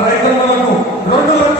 రైతులకు రెండు లక్షలు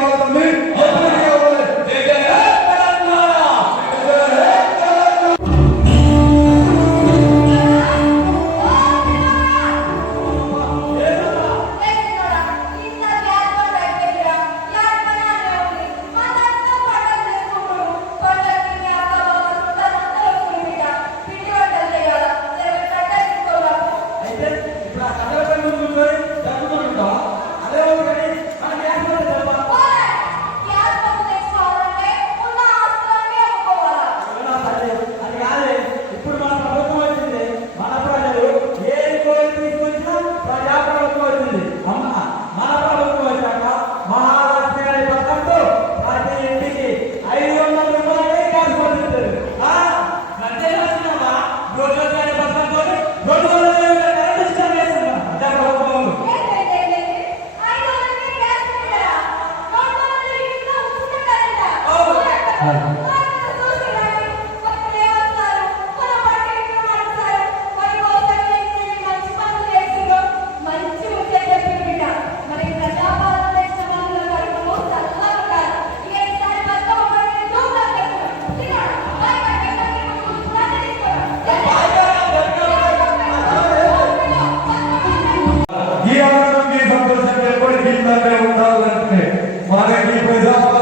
lá também. Amen. We praise